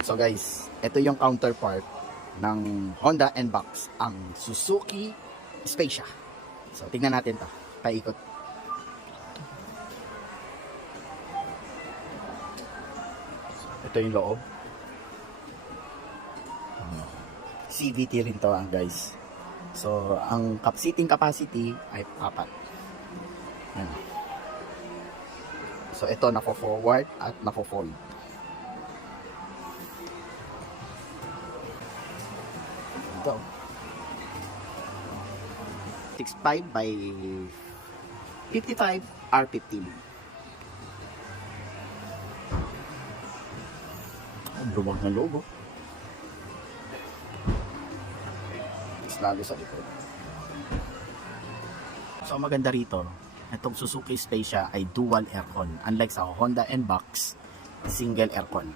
So guys, ito yung counterpart ng Honda NBox, ang Suzuki Spacia. So tingnan natin to, paikot. Ito yung loob. CVT rin to guys. So ang seating capacity ay 4. Ayan. So ito nako-forward at nako-fold. Ito 65 by 55 R15. Ang lumag na logo. Lalo sa likod. So maganda rito, itong Suzuki Spacia ay dual aircon, unlike sa Honda NBox, single aircon.